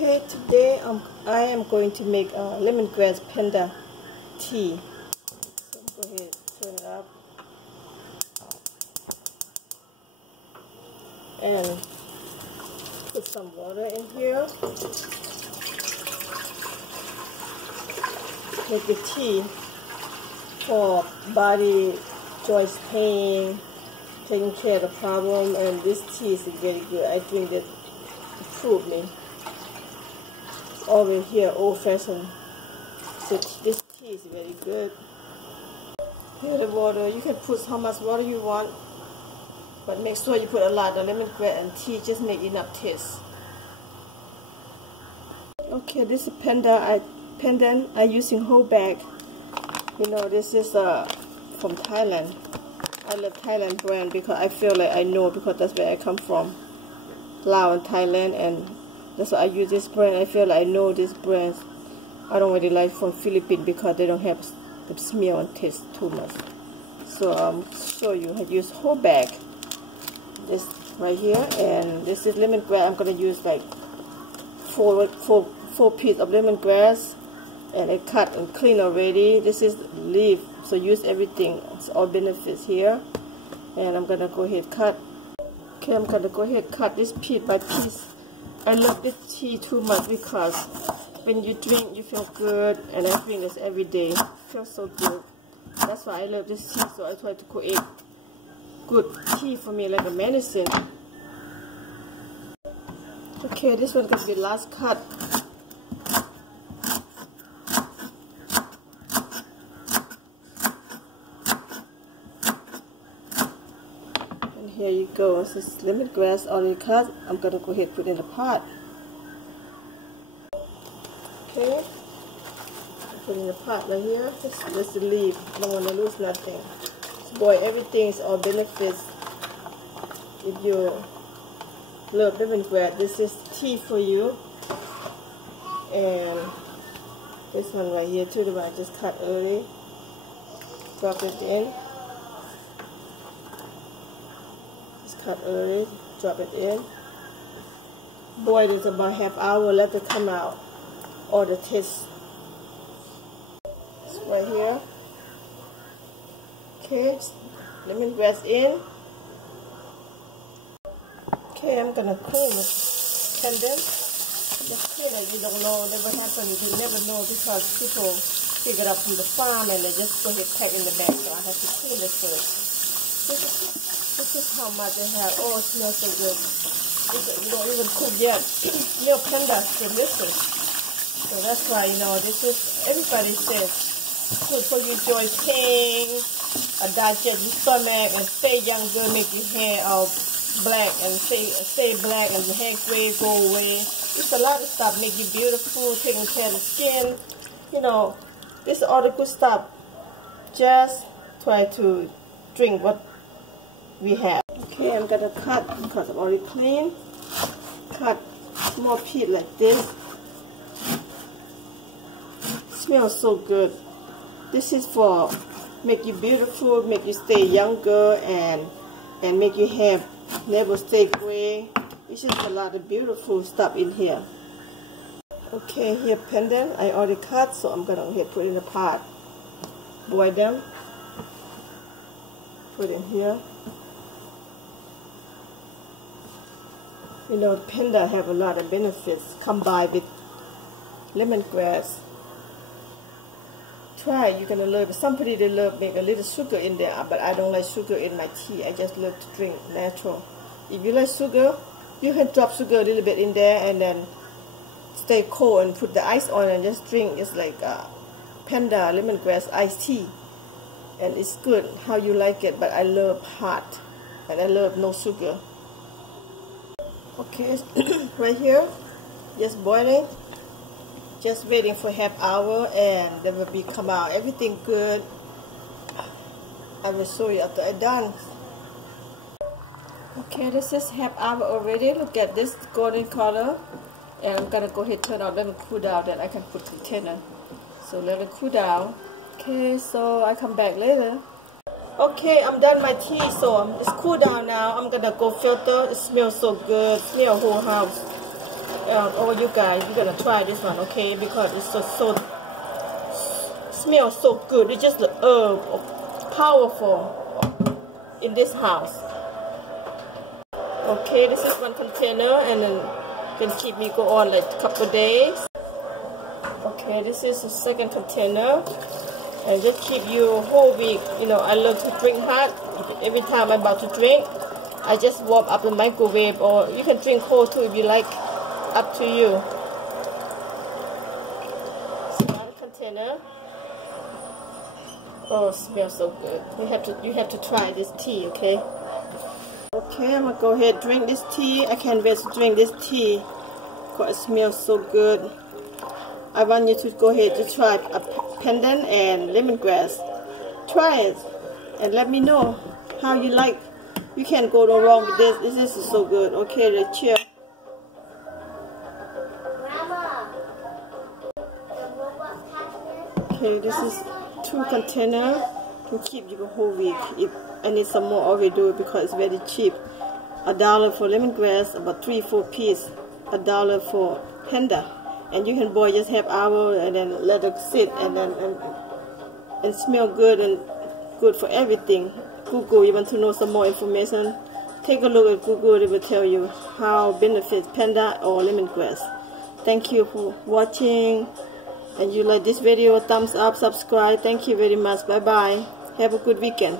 Okay, today I am going to make a lemongrass panda tea. So go ahead, turn it up, and put some water in here. Make the tea for body, joint pain, taking care of the problem, and this tea is very good. I drink it, improved me. Over here, old-fashioned. So this tea is very good. Here the water. You can put how much water you want, but make sure you put a lot of lemongrass and tea. Just make enough taste. Okay, this is Panda. I using whole bag. You know, this is from Thailand. I love Thailand brand because I feel like I know, because that's where I come from, Laos and Thailand, and that's why I use this brand. I feel like I know this brand. I don't really like from Philippines because they don't have the smell and taste too much. So show you. I use whole bag. This right here, and this is lemongrass. I'm gonna use like four pieces of lemongrass, and I cut and clean already. This is leaf, so use everything. It's all benefits here, and I'm gonna go ahead cut. Okay, I'm gonna go ahead cut this piece by piece. I love this tea too much because when you drink, you feel good, and I drink this every day. It feels so good. That's why I love this tea. So I try to create good tea for me, like a medicine. Okay, this one's gonna be the last cut. Here you go. This is lemongrass already cut. I'm gonna go ahead and put in the pot. Okay, put in the pot right here. Just the leaf. Don't want to lose nothing. Boy, everything is all benefits. If you love lemongrass, this is tea for you. And this one right here too, the one I just cut early. Drop it in. Cut early, drop it in. Boil it about half hour, let it come out. All the taste. It's right here. Okay, lemongrass in. Okay, I'm gonna clean it. Panda. Just clean it. You don't know what happens. You never know, because people pick it up from the farm and they just go ahead and pack in the bag. So I have to clean it first. This is how much I have. Oh, it smells so good. You don't even cook yet. Milk Panda is delicious. So that's why, you know, this is, everybody says, good for you, joint pain, digest your stomach, and stay younger, make your hair black, and stay black, and your hair gray, go away. It's a lot of stuff, make you beautiful, taking care of the skin. You know, this is all the good stuff. Just try to drink what we have. Okay, I'm gonna cut because I'm already clean. Cut small piece like this. Smells so good. This is for make you beautiful, make you stay younger, and make your hair never stay gray. It's just a lot of beautiful stuff in here. Okay, here pendant I already cut, so I'm gonna go ahead and put in the pot. Boil them. Put in here. You know, Panda have a lot of benefits combined with lemongrass. Try, you're gonna love it. Somebody they love make a little sugar in there, but I don't like sugar in my tea. I just love to drink natural. If you like sugar, you can drop sugar a little bit in there and then stay cold and put the ice on and just drink. It's like Panda lemongrass iced tea, and it's good how you like it. But I love hot, and I love no sugar. Okay, right here, just boiling, just waiting for half hour, and they will be come out. Everything good. I will show you after I'm done. Okay, this is half hour already. Look at this golden color, and I'm gonna go ahead and turn out. Let it cool down, then I can put container. So let it cool down. Okay, so I come back later. Okay, I'm done my tea, so it's cool down now. I'm gonna go filter. It smells so good. Smell whole house. all you guys, you're gonna try this one, okay? Because it's so smells so good. It's just the herb, powerful in this house. Okay, this is one container, and then can keep me go on like a couple of days. Okay, this is the second container, and just keep you a whole week. You know, I love to drink hot. Every time I'm about to drink, I just warm up the microwave, or you can drink cold too if you like. Up to you. It's another container. Oh, it smells so good. You have to try this tea, okay? Okay, I'm gonna go ahead and drink this tea. I can't wait to drink this tea because it smells so good. I want you to go ahead to try a Panda and lemongrass. Try it and let me know how you like. You can't go no wrong with this. This is so good. Okay, let's cheers. Okay, this is 2 containers to keep you a whole week. If I need some more, I will do it because it's very cheap. $1 for lemongrass, about 3-4 pieces. $1 for Panda, and you can boil just half hour and then let it sit and then and smell good and good for everything. Google, you want to know some more information? Take a look at Google. It will tell you how benefits Panda or lemongrass. Thank you for watching. And you like this video, thumbs up, subscribe. Thank you very much. Bye bye. Have a good weekend.